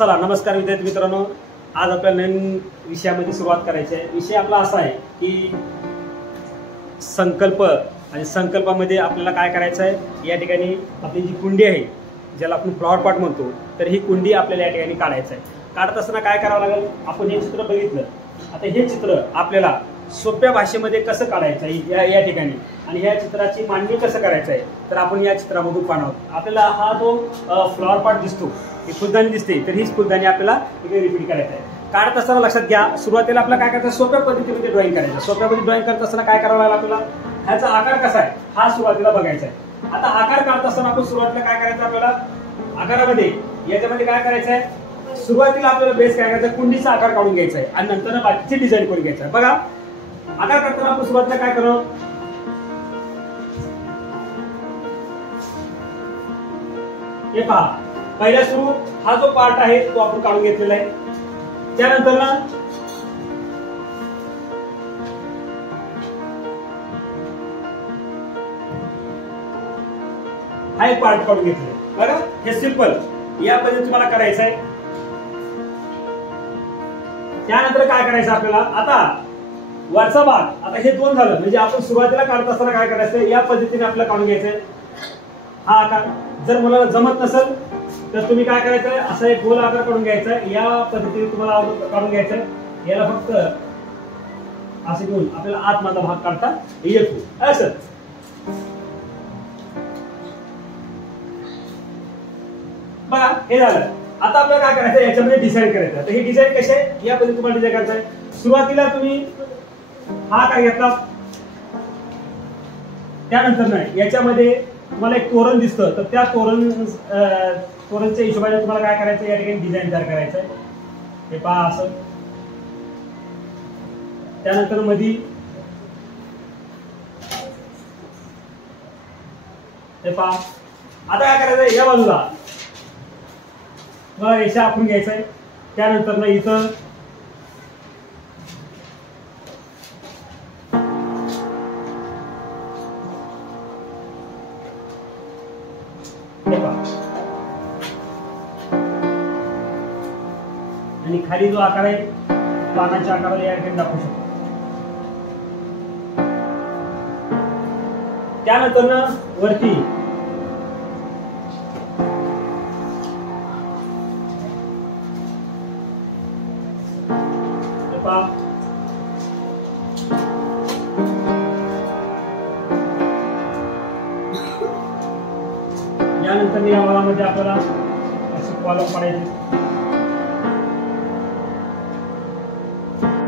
चला नमस्कार विद्यार्थी मित्रांनो, आज आपल्याला नवीन विषयामध्ये सुरुवात करायची आहे। विषय आपला असा आहे की संकल्प आणि संकल्पामध्ये आपल्याला काय करायचं आहे। या ठिकाणी आपली जी कुंडी आहे ज्याला आपण फ्लॉवर पॉट म्हणतो, तर ही कुंडी आपल्याला या ठिकाणी काढायचं आहे। काढत असताना काय करावं लागेल, आपण हे चित्र बघितलं, आता हे चित्र आपल्याला सोप्या भाषेमध्ये कसं काढायचं आहे या ठिकाणी आणि ह्या चित्राची मांडणी कसं करायचं आहे, तर आपण या चित्रामधून पाहणार आहोत। आपल्याला हा जो फ्लॉवर पॉट दिसतो, ही फुलदाणी दिसते, तर हीच फुलदाणी आपल्याला इकडे रिपीट करायचं आहे। काढत असताना लक्षात घ्या, सुरुवातीला आपल्याला काय करायचं, सोप्या पद्धतीमध्ये ड्रॉइंग करायचं। सोप्या पद्धतीने ड्रॉइंग करत असताना काय करावं लागेल, आपल्याला ह्याचा आकार कसा आहे हा सुरुवातीला बघायचा आहे। आता आकार काढत असताना आपण सुरुवातीला काय करायचं, आपल्याला आकारामध्ये याच्यामध्ये काय करायचं आहे, सुरुवातीला आपल्याला बेस काय करायचा, कुंडीचा आकार काढून घ्यायचा आहे आणि नंतर बाकीची डिझाईन करून घ्यायचं आहे। बघा आकार करताना आपण सुरुवातीला काय करू, हे पहा, पहिला सुरू हा जो पार्ट आहे तो आपण काढून घेतलेला आहे। त्यानंतर ना हा एक पार्ट काढून घेतलेला आहे। बघा हे सिंपल या पद्धतीने तुम्हाला करायचं आहे। त्यानंतर काय करायचं आपल्याला, आता वरचा भाग, आता हे दोन झालं, म्हणजे आपण सुरुवातीला काढत असताना काय करायचं, या पद्धतीने आपल्याला काढून घ्यायचंय हा आकार। जर मला जमत नसेल तर तुम्ही काय करायचंय, असा एक गोल आकार काढून घ्यायचा आहे। या पद्धतीने तुम्हाला काढून घ्यायचा आहे। याला फक्त असं घेऊन आपल्याला आतमधला भाग काढता येतो असं। बघा हे झालं। आता आपल्याला काय करायचं, याच्यामध्ये डिझाईन करायचं। तर हे डिझाईन कसे आहे, या पद्धतीने तुम्हाला डिझाईन करायचं आहे। सुरुवातीला तुम्ही हा काय घेतला, त्यानंतर नाही याच्यामध्ये तुम्हाला एक तोरण दिसतं, तर त्या तोरणच्या हिशोबाने तुम्हाला काय करायचं, या ठिकाणी डिझाईन तयार करायचं आहे। हे पहा असं। त्यानंतर मध्ये हे पहा, आता काय करायचं, या बाजूला बघा रेषा आखून घ्यायचं आहे। त्यानंतर ना इथं आणि खाली जो आकार आहे पानाच्या आकाराला या ठिकाणी दाखवू शकतो। त्यानंतर ना वरती यानंतर या भागामध्ये आपल्याला असे कॉलम काढायचे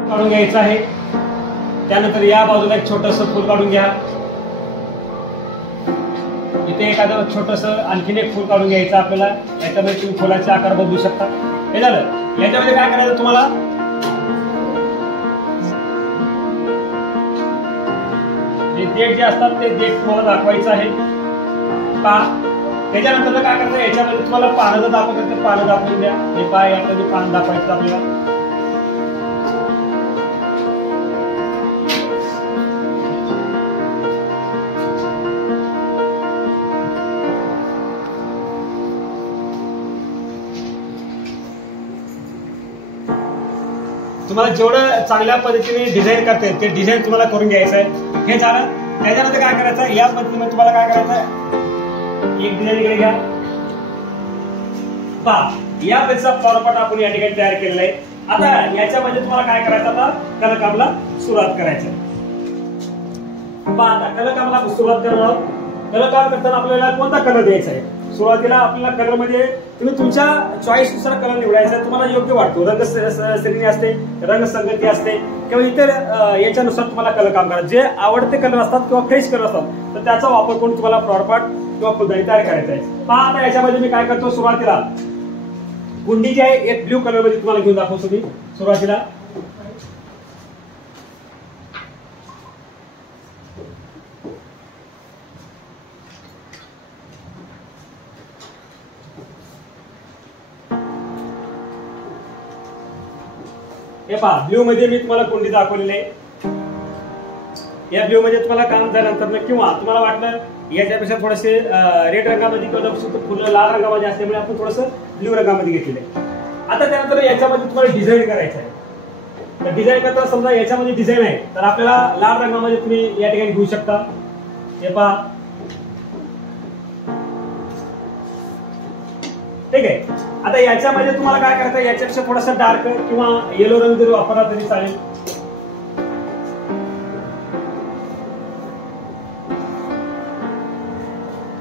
काढून घ्यायचं आहे। त्यानंतर या बाजूला एक छोटंसं फूल काढून घ्या, इथे एखादं छोटंसं आणखीन एक फूल काढून घ्यायचं आपल्याला। याच्यामध्ये तुम्ही फुलाचे आकार बदलू शकता। हे झालं। याच्यामध्ये काय करायचं, तुम्हाला देठ जे असतात ते देठ तुम्हाला दाखवायचं आहे। त्याच्यानंतर काय करायचं, याच्यामध्ये तुम्हाला पानं जर दाखवतात तर पानं दाखवून द्या। हे पहा, यामध्ये पानं दाखवायचं आपल्याला। तुम्हाला जेवढं चांगल्या पद्धतीने डिझाईन करता येईल ते डिझाईन तुम्हाला करून घ्यायचं आहे। हे झालं। त्याच्यामध्ये काय करायचं, या पद्धतीने तुम्हाला काय करायचं, एक डिझाईन इकडे घ्या। पहा या पद्धतीचा फ्लॉवर पॉट आपण या ठिकाणी तयार केलेला आहे। आता याच्यामध्ये तुम्हाला काय करायचं, आता कलकामाला सुरुवात करायची। पहा आता कलकामाला सुरुवात करणार आहोत। कलकाम करताना आपल्याला कोणता कलर द्यायचा आहे, सुरुवातीला आपल्याला कलर मध्ये तुम्ही तुमच्या चॉईस नुसार कलर निवडायचा, तुम्हाला योग्य वाटतो। रंग श्रेणी असते, रंगसंगती असते किंवा इतर याच्यानुसार तुम्हाला कलर काम करा। जे आवडते कलर असतात किंवा फ्रेश कलर असतात तर त्याचा वापर करून तुम्हाला फ्लॉवर पॉट किंवा फुलदाणी तयार करायचा आहे। पहा आता याच्यामध्ये मी काय करतो, सुरुवातीला कुंडी जी आहे एक ब्ल्यू कलर मध्ये तुम्हाला घेऊन दाखवतो मी। सुरुवातीला हे पहा, ब्ल्यू मध्ये मी तुम्हाला कुंडी दाखवलेली आहे। या ब्ल्यू मध्ये तुम्हाला काम झाल्यानंतर किंवा तुम्हाला वाटलं याच्यापेक्षा थोडेसे रेड रंगामध्ये किंवा फुलं लाल रंगामध्ये असल्यामुळे आपण थोडंसं ब्ल्यू रंगामध्ये घेतलेलं आहे। आता त्यानंतर याच्यामध्ये तुम्हाला डिझाईन करायचं आहे. तर डिझाईन करताना समजा याच्यामध्ये डिझाईन आहे तर आपल्याला लाल रंगामध्ये तुम्ही या ठिकाणी घेऊ शकता. हे पहा, ठीक आहे. आता याच्यामध्ये तुम्हाला काय करायचं, याच्यापेक्षा थोडासा डार्क किंवा येलो रंग जरी वापरला तरी चालेल.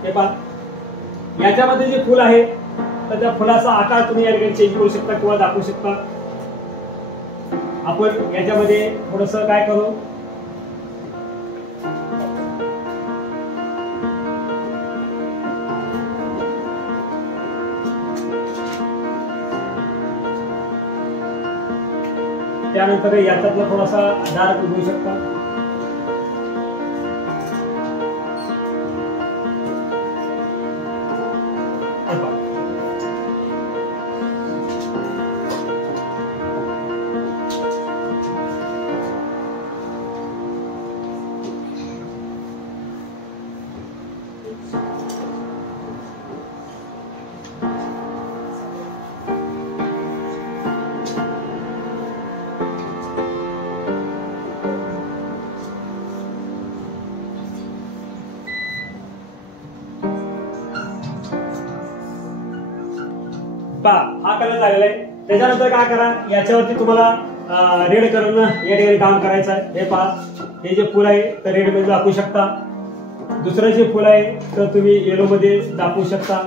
हे पहा, याच्यामध्ये जे फुल आहे तर त्या फुलाचा आकार तुम्ही या ठिकाणी चेंज करू शकता किंवा दाखवू शकता. आपण याच्यामध्ये थोडस काय करू, त्यानंतर याच्यातला थोडासा डार्क घेऊ शकता. हा कलर झालेला आहे. त्याच्यानंतर काय करा, याच्यावरती तुम्हाला रेड कलर या ठिकाणी काम करायचं आहे. हे पहा, हे जे फुल आहे तर रेड मध्ये दाखवू शकता. दुसरं जे फुल आहे तर तुम्ही येलो मध्ये दाखवू शकता.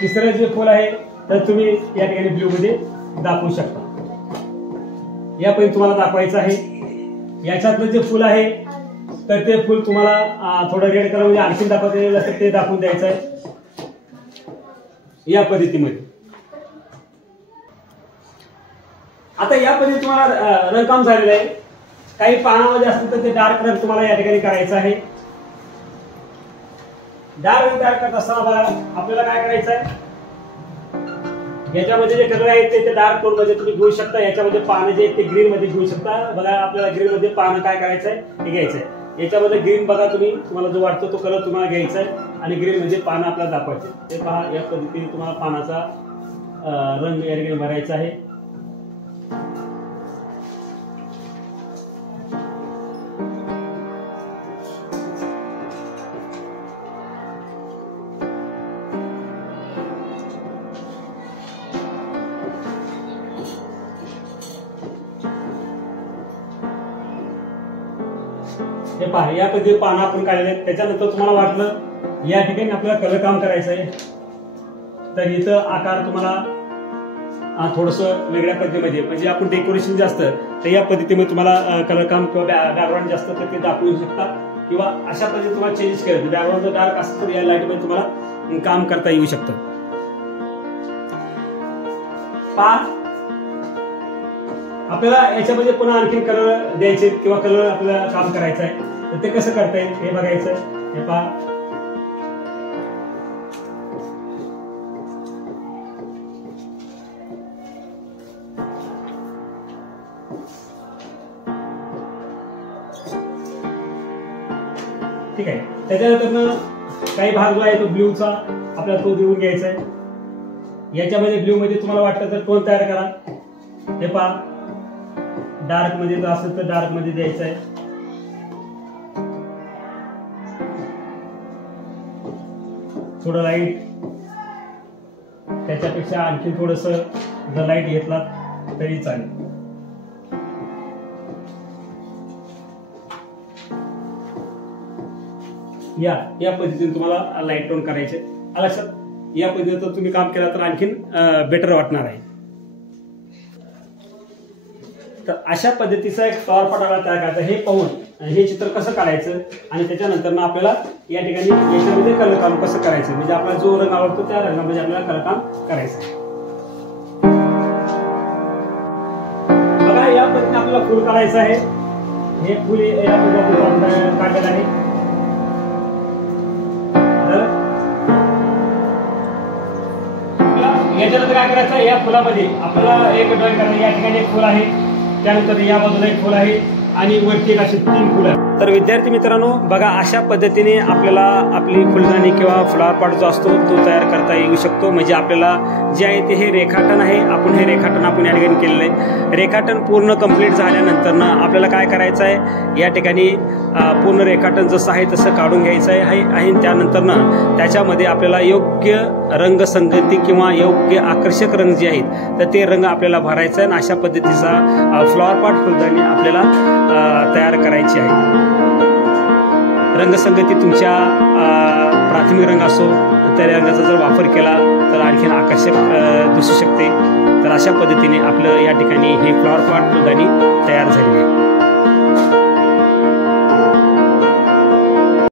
तिसरं जे फुल आहे तर तुम्ही या ठिकाणी ब्ल्यू मध्ये दाखवू शकता. यापैकी तुम्हाला दाखवायचं आहे. याच्यातलं जे फुल आहे तर ते फुल तुम्हाला थोडं रेड कलर मध्ये आणखी दाखवलेलं असेल ते दाखवून द्यायचं आहे या पद्धतीमध्ये. आता या पद्धतीने तुम्हाला रंगकाम झालेलं आहे. काही पानामध्ये असतील तर ते डार्क रंग तुम्हाला या ठिकाणी करायचा आहे. डार्क रंग तयार करत असताना बघा आपल्याला काय करायचं आहे, याच्यामध्ये जे कलर आहेत ते डार्क टोन मध्ये तुम्ही घेऊ शकता. याच्यामध्ये पानं जे आहेत ते ग्रीन मध्ये घेऊ शकता. बघा आपल्याला ग्रीन मध्ये पानं काय करायचं आहे हे घ्यायचं आहे. याच्यामध्ये ग्रीन बघा तुम्हाला जो वाटतो तो कलर तुम्हाला घ्यायचा आहे आणि ग्रीन म्हणजे पानं आपल्याला दाखवायचे. ते पहा, या पद्धतीने तुम्हाला पानाचा रंग या ठिकाणी भरायचा आहे. हे पहा, या पद्धतीने पानं आपण काढलेले आहेत. त्याच्यानंतर तुम्हाला वाटलं या ठिकाणी आपल्याला कलर काम करायचं आहे तर इथं आकार तुम्हाला थोडस वेगळ्या पद्धतीमध्ये, म्हणजे आपण डेकोरेशन जास्त तर या पद्धतीमध्ये तुम्हाला कलर काम किंवा बॅकग्राऊंड जास्त तर ते दाखवू शकता किंवा अशा पद्धतीने तुम्हाला चेंज केलं. बॅकग्राऊंड जर डार्क असेल तर या लाईट मध्ये तुम्हाला काम करता येऊ शकतं. पहा, आपल्याला याच्यामध्ये पुन्हा आणखी कलर द्यायचे किंवा कलर आपल्याला काम करायचं आहे तर ते कसं करता येईल हे बघायचं. हे पहा, ठीक आहे. त्याच्यानंतर काही भाग जो आहे तो ब्ल्यूचा आपल्याला तो देऊन घ्यायचा आहे. याच्यामध्ये ब्ल्यू मध्ये तुम्हाला वाटतं तर टोन तयार करा. हे पहा, डार्क मध्ये जर असेल तर डार्क मध्ये द्यायचं आहे. थोडं लाईट, त्याच्यापेक्षा आणखी थोडस जर लाईट घेतला तरी चालेल. या पद्धतीने तुम्हाला लाईट टोन करायचे. लक्षात, या पद्धतीने तुम्ही काम केलं तर आणखीन बेटर वाटणार आहे. तर अशा पद्धतीचा एक फ्लॉवर पॉट आपल्याला तयार करायचा. हे पाहून हे चित्र कसं काढायचं आणि त्याच्यानंतर आपल्याला या ठिकाणी याच्यामध्ये कलर काम कसं करायचं, म्हणजे आपल्याला जो रंग आवडतो त्या रंगामध्ये आपल्याला कलर काम करायचं. बघा, या पद्धतीने आपल्याला फुल काढायचं आहे. हे फुल या पद्धतीने काढलेलं आहे. याच्यानंतर काय करायचं, या फुलामध्ये आपल्याला एक ड्रॉइंग करायचं. या ठिकाणी एक फुल आहे, त्यानंतर या बाजूला एक फुल आहे आणि वरती एक असे 3 फुलं आहेत. तर विद्यार्थी मित्रांनो बघा, अशा पद्धतीने आपल्याला आपली फुलदाणी किंवा फ्लॉवर पॉट जो असतो तो तयार करता येऊ शकतो. म्हणजे आपल्याला जे आहे ते हे रेखाटन आहे, आपण हे रेखाटन आपण या ठिकाणी केलेलं आहे. रेखाटन पूर्ण कंप्लीट झाल्यानंतर ना आपल्याला काय करायचं आहे, या ठिकाणी पूर्ण रेखाटन जसं आहे तसं काढून घ्यायचं आहे. त्यानंतर ना त्याच्यामध्ये आपल्याला योग्य रंगसंगती किंवा योग्य आकर्षक रंग जे आहेत तर ते रंग आपल्याला भरायचं आहे आणि अशा पद्धतीचा फ्लॉवर पॉट फुलदाणी आपल्याला तयार करायची आहे. रंगसंगती तुमच्या प्राथमिक रंग असो त्या रंगाचा जर वापर केला तर आणखीन आकर्षक दिसू शकते. तर अशा पद्धतीने आपलं या ठिकाणी हे फ्लॉवर पॉट फुलदाणी तयार झालेली आहे.